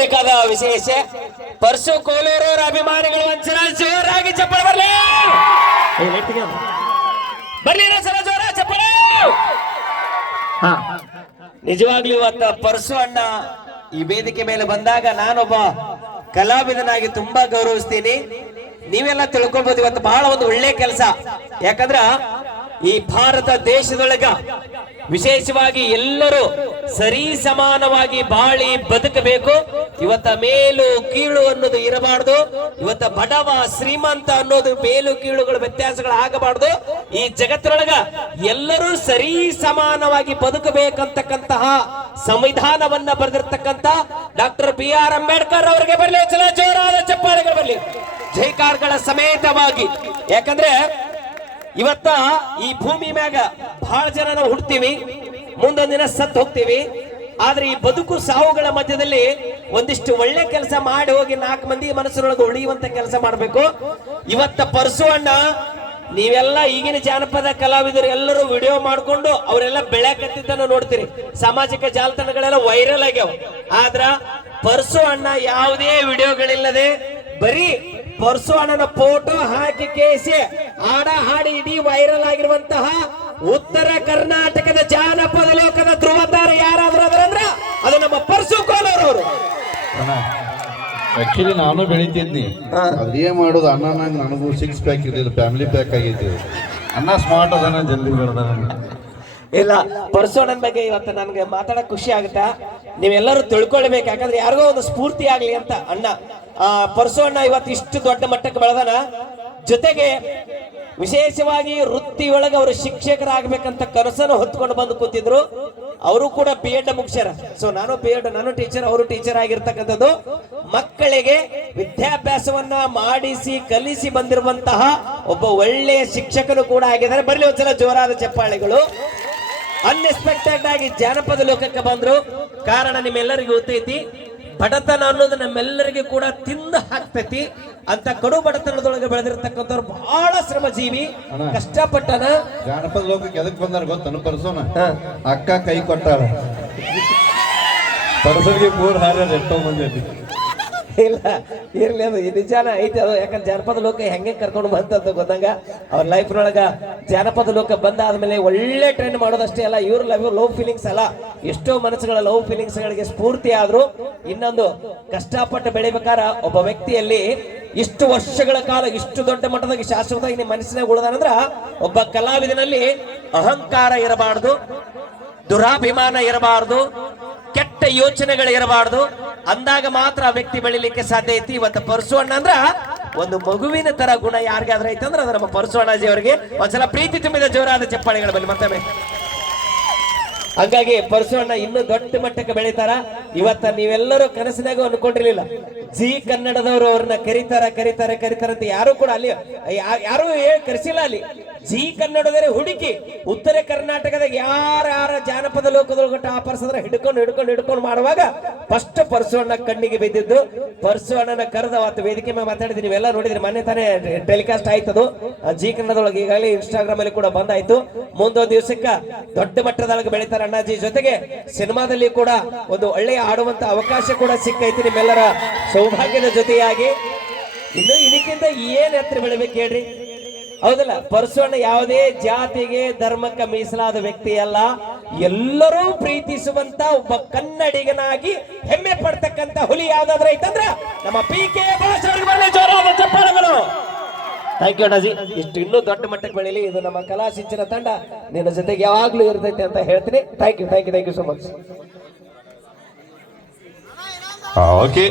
ಬೇಕಾದ ವಿಶೇಷ ಪರಸು ಕೋಲೂರವರ ಅಭಿಮಾನಿಗಳು ಒಂದ್ಸಲ ಜೋರಾಗಿ ಚಪ್ಪಳ ಬರ್ಲಿ ಬರ್ಲಿ ಸಲ ಜೋರ ಚಪ್ಪಳ. ನಿಜವಾಗ್ಲೂ ಇವತ್ತ ಪರಸು ಅಣ್ಣ ಈ ವೇದಿಕೆ ಮೇಲೆ ಬಂದಾಗ ನಾನೊಬ್ಬ ಕಲಾವಿದನಾಗಿ ತುಂಬಾ ಗೌರವಿಸ್ತೀನಿ. ನೀವೆಲ್ಲ ತಿಳ್ಕೊಳ್ಬಹುದು ಇವತ್ತು ಬಹಳ ಒಂದು ಒಳ್ಳೆ ಕೆಲಸ. ಯಾಕಂದ್ರ ಈ ಭಾರತ ದೇಶದೊಳಗ ವಿಶೇಷವಾಗಿ ಎಲ್ಲರೂ ಸರಿ ಸಮಾನವಾಗಿ ಬಾಳಿ ಬದುಕಬೇಕು. ಇವತ್ತ ಮೇಲು ಕೀಳು ಅನ್ನೋದು ಇರಬಾರ್ದು. ಇವತ್ತ ಬಡವ ಶ್ರೀಮಂತ ಅನ್ನೋದು ಮೇಲು ಕೀಳುಗಳ ವ್ಯತ್ಯಾಸಗಳು ಆಗಬಾರ್ದು. ಈ ಜಗತ್ತಿನೊಳಗ ಎಲ್ಲರೂ ಸರಿ ಸಮಾನವಾಗಿ ಬದುಕಬೇಕಂತಕ್ಕಂತಹ ಸಂವಿಧಾನವನ್ನ ಬರೆದಿರ್ತಕ್ಕಂತ ಡಾಕ್ಟರ್ BR ಅಂಬೇಡ್ಕರ್ ಅವರಿಗೆ ಬರಲಿ ಜೋರಾದ ಚಪ್ಪಾಳೆಗಳು ಬರಲಿ, ಜೈಕಾರ್ಗಳ ಸಮೇತವಾಗಿ. ಯಾಕಂದ್ರೆ ಇವತ್ತ ಈ ಭೂಮಿ ಮ್ಯಾಗ ಬಹಳ ಜನ ನಾವು ಹುಡ್ತೀವಿ, ಮುಂದೊಂದ್ ದಿನ ಸತ್ತು ಹೋಗ್ತೀವಿ. ಆದ್ರೆ ಈ ಬದುಕು ಸಾವುಗಳ ಮಧ್ಯದಲ್ಲಿ ಒಂದಿಷ್ಟು ಒಳ್ಳೆ ಕೆಲಸ ಮಾಡಿ ಹೋಗಿ 4 ಮಂದಿ ಮನಸ್ಸಿನೊಳಗೆ ಉಳಿಯುವಂತ ಕೆಲಸ ಮಾಡ್ಬೇಕು. ಇವತ್ತ ಪರಸು ಅಣ್ಣ ನೀವೆಲ್ಲ ಈಗಿನ ಜಾನಪದ ಕಲಾವಿದರು ಎಲ್ಲರೂ ವಿಡಿಯೋ ಮಾಡ್ಕೊಂಡು ಅವರೆಲ್ಲ ಬೆಳೆಕತ್ತಿದ್ದನ್ನು ನೋಡ್ತೀರಿ. ಸಾಮಾಜಿಕ ಜಾಲತಾಣಗಳೆಲ್ಲ ವೈರಲ್ ಆಗ್ಯಾವ. ಆದ್ರ ಪರಸು ಅಣ್ಣ ಯಾವುದೇ ವಿಡಿಯೋಗಳಿಲ್ಲದೆ ಬರೀ ಪರಸು ಅಣ್ಣನ ಫೋಟೋ ಹಾಕಿ ಕೇಸಿ ಹಾಡಿ ಇಡೀ ವೈರಲ್ ಆಗಿರುವಂತಹ ಉತ್ತರ ಕರ್ನಾಟಕದ ಜಾನಪದ ಲೋಕದ ಧ್ರುವತಾರ ಯಾರಾದ್ರೂ ಅದರಂದ್ರ ಅದು ನಮ್ಮ ಪರಸು ಕೋಲೂರವರು. ಆಕ್ಚುಲಿ ನಾನು ಬೆಳಿತಿದ್ನಿ, ಅದೇ ಮಾಡೋದು ಅಣ್ಣ. ನಂಗೆ ನನಗೂ 6 ಪ್ಯಾಕ್ ಇರಲಿಲ್ಲ, ಫ್ಯಾಮಿಲಿ ಪ್ಯಾಕ್ ಆಗಿತ್ತು. ಅಣ್ಣ ಸ್ಮಾರ್ಟ್ ಅದನ್ನ ಜಲ್ದಿ ಬೆಳೆದ. ಇಲ್ಲ, ಪರಸು ಅಣ್ಣನ ಬಗ್ಗೆ ಇವತ್ತು ನನಗೆ ಮಾತಾಡಕ್ ಖುಷಿ ಆಗುತ್ತಾ. ನೀವೆಲ್ಲರೂ ತಿಳ್ಕೊಳ್ಬೇಕು, ಯಾಕಂದ್ರೆ ಯಾರಿಗೋ ಒಂದು ಸ್ಫೂರ್ತಿ ಆಗ್ಲಿ ಅಂತ. ಅಣ್ಣ ಪರಸು ಅಣ್ಣ ಇವತ್ತು ಇಷ್ಟು ದೊಡ್ಡ ಮಟ್ಟಕ್ಕೆ ಬೆಳೆದಾನ. ಜೊತೆಗೆ ವಿಶೇಷವಾಗಿ ವೃತ್ತಿಯೊಳಗೆ ಅವರು ಶಿಕ್ಷಕರಾಗಬೇಕಂತ ಕನಸನ್ನು ಹೊತ್ಕೊಂಡು ಬಂದು ಕೂತಿದ್ರು. ಅವರು ಕೂಡ B.Ed ಮುಗಿಸ್ಯಾರ. ಸೊ ನಾನು B.Ed, ನಾನು ಟೀಚರ್, ಅವರು ಟೀಚರ್ ಆಗಿರ್ತಕ್ಕಂಥದ್ದು. ಮಕ್ಕಳಿಗೆ ವಿದ್ಯಾಭ್ಯಾಸವನ್ನ ಮಾಡಿಸಿ ಕಲಿಸಿ ಬಂದಿರುವಂತಹ ಒಬ್ಬ ಒಳ್ಳೆಯ ಶಿಕ್ಷಕರು ಕೂಡ ಆಗಿದ್ದಾರೆ. ಬರ್ಲಿ ಒಂದ್ಸಲ ಜೋರಾದ ಚಪ್ಪಾಳೆಗಳು. ಅನ್ಎಕ್ಸ್ಪೆಕ್ಟೆಡ್ ಆಗಿ ಜಾನಪದ ಲೋಕಕ್ಕೆ ಬಂದ್ರು. ಕಾರಣ ನಿಮ್ಮೆಲ್ಲರಿಗೂ ಗೊತ್ತೈತಿ, ಬಡತನ ಅನ್ನೋದು ನಮ್ಮೆಲ್ಲರಿಗೂ ಕೂಡ ತಿಂದು ಹಾಕ್ತೈತಿ. ಅಂತ ಕಡು ಬಡತನದೊಳಗೆ ಬೆಳೆದಿರ್ತಕ್ಕಂಥವ್ರು ಬಹಳ ಶ್ರಮಜೀವಿ, ಕಷ್ಟಪಟ್ಟನ. ಜಾನಪದ ಲೋಕಕ್ಕೆ ಎದಕ್ ಬಂದಾರ ಗೊತ್ತ? ಪರಸೋನ ಅಕ್ಕ ಕೈ ಕೊಟ್ಟಾಳ, ಪರಸರಿಗೆ 3 ಹಾರ ಎಷ್ಟೋ ಮಂದಿ. ಇಲ್ಲ ಇರ್ಲಿ, ಅದು ನಿಜಾನ ಐತಿ ಅದು. ಯಾಕಂದ್ರೆ ಜಾನಪದ ಲೋಕ ಹೆಂಗೆ ಕರ್ಕೊಂಡು ಬಂತಂತ ಗೊತ್ತಂಗ ಅವ್ರ ಲೈಫ್ನೊಳಗ ಜಾನಪದ ಲೋಕ ಬಂದಾದ್ಮೇಲೆ ಒಳ್ಳೆ ಟ್ರೆಂಡ್ ಮಾಡೋದಷ್ಟೇ ಅಲ್ಲ, ಇವ್ರ ಲವ್ ಫೀಲಿಂಗ್ಸ್ ಅಲ್ಲ, ಎಷ್ಟೋ ಮನಸ್ಸುಗಳ ಲವ್ ಫೀಲಿಂಗ್ಸ್ ಗಳಿಗೆ ಸ್ಫೂರ್ತಿ ಆದ್ರು. ಇನ್ನೊಂದು ಕಷ್ಟಪಟ್ಟು ಬೆಳಿಬೇಕಾರ ಒಬ್ಬ ವ್ಯಕ್ತಿಯಲ್ಲಿ ಇಷ್ಟು ವರ್ಷಗಳ ಕಾಲ ಇಷ್ಟು ದೊಡ್ಡ ಮಟ್ಟದಾಗ ಶಾಶ್ವತವಾಗಿ ನಿಮ್ಮ ಮನಸ್ಸಿನಾಗ ಉಳಿದಾನಂದ್ರ ಒಬ್ಬ ಕಲಾವಿದನಲ್ಲಿ ಅಹಂಕಾರ ಇರಬಾರ್ದು, ದುರಾಭಿಮಾನ ಇರಬಾರ್ದು, ಕೆಟ್ಟ ಯೋಚನೆಗಳು ಇರಬಾರ್ದು. ಅಂದಾಗ ಮಾತ್ರ ಆ ವ್ಯಕ್ತಿ ಬೆಳಿಲಿಕ್ಕೆ ಸಾಧ್ಯ ಐತಿ. ಇವತ್ತು ಪರಸು ಅಣ್ಣ ಅಂದ್ರ ಒಂದು ಮಗುವಿನ ತರ ಗುಣ ಯಾರಿಗಾದ್ರೆ ಐತಂದ್ರೆ ಅದು ನಮ್ಮ ಪರಸು ಅಣ್ಣಾಜಿ ಅವರಿಗೆ ಒಂದ್ಸಲ ಪ್ರೀತಿ ತುಂಬಿದ ಜೋರಾದ ಚಪ್ಪಾಳೆಗಳ ಬಲ್ಲಿ ಮತ್ತೊಮ್ಮೆ. ಹಾಗಾಗಿ ಪರಸು ಅಣ್ಣ ಇನ್ನೂ ದೊಡ್ಡ ಮಟ್ಟಕ್ಕೆ ಬೆಳೀತಾರ. ಇವತ್ತ ನೀವೆಲ್ಲರೂ ಕನಸಿನಾಗ ಅನ್ಕೊಂಡಿರ್ಲಿಲ್ಲ ಜಿ ಕನ್ನಡದವರು ಅವ್ರನ್ನ ಕರೀತಾರ ಅಂತ ಯಾರು ಕೂಡ ಅಲ್ಲಿ ಯಾರು ಕರೆಸಿಲ್ಲ. ಅಲ್ಲಿ ಜಿ ಕನ್ನಡದವರೇ ಹುಡುಕಿ ಉತ್ತರ ಕರ್ನಾಟಕದಾಗ ಯಾರ ಜಾನಪದ ಲೋಕದೊಳಗ ಟಾಪರ್ಸ್ ಅಂದ್ರೆ ಹಿಡ್ಕೊಂಡು ಮಾಡುವಾಗ ಫಸ್ಟ್ ಪರಸು ಅಣ್ಣ ಕಣ್ಣಿಗೆ ಬಿದ್ದಿದ್ದು. ಪರಸು ಅಣ್ಣನ ಕರೆದ ಅವತ್ತು ವೇದಿಕೆ ಮೇಲೆ ಮಾತಾಡಿದ್ವಿ, ನೀವೆಲ್ಲ ನೋಡಿದ್ರಿ, ಮೊನ್ನೆ ತಾನೇ ಟೆಲಿಕಾಸ್ಟ್ ಆಯ್ತದು ಜಿ ಕನ್ನಡದೊಳಗೆ. ಈಗಾಗಲೇ ಇನ್ಸ್ಟಾಗ್ರಾಮ್ ಅಲ್ಲಿ ಕೂಡ ಬಂದಾಯ್ತು. ಮುಂದೊಂದು ದಿವಸಕ್ಕ ದೊಡ್ಡ ಮಟ್ಟದೊಳಗೆ ಬೆಳೀತಾರೆ ಅಣ್ಣಾಜಿ. ಜೊತೆಗೆ ಸಿನಿಮಾದಲ್ಲಿ ಕೂಡ ಒಂದು ಒಳ್ಳೆಯ ಆಡುವಂತ ಅವಕಾಶ ಕೂಡ ಸಿಕ್ಕೈತಿ ನಿಮ್ಮೆಲ್ಲರ ಸೌಭಾಗ್ಯದ ಜೊತೆಯಾಗಿ. ಇನ್ನು ಇದಕ್ಕಿಂತ ಏನ್ ಎತ್ತರ ಬೆಳಿಬೇಕು ಹೇಳ್ರಿ, ಹೌದಲ್ಲ? ಪರಸು ಅಣ್ಣ ಯಾವುದೇ ಜಾತಿಗೆ ಧರ್ಮಕ್ಕೆ ಮೀಸಲಾದ ವ್ಯಕ್ತಿ ಅಲ್ಲ, ಎಲ್ಲರೂ ಪ್ರೀತಿಸುವಂತ ಒಬ್ಬ ಕನ್ನಡಿಗನಾಗಿ ಹೆಮ್ಮೆ ಪಡ್ತಕ್ಕಂತ ಹುಲಿ ಯಾವ್ದಾದ್ರು ಐತಂದ್ರ ನಮ್ಮ PK ಜೋರಾದ ಚಪ್ಪಾಳೆಗಳು. Thank you Annaji. ಇಷ್ಟು ಇನ್ನೂ ದೊಡ್ಡ ಮಟ್ಟಕ್ಕೆ ಬೆಳೀಲಿ. ಇದು ನಮ್ಮ ಕಲಾ ಸಿಂಚನ ತಂಡ ನಿನ್ನ ಜೊತೆಗೆ ಯಾವಾಗ್ಲೂ ಇರ್ತೈತೆ ಅಂತ ಹೇಳ್ತೀನಿ. Thank you so much. Okay,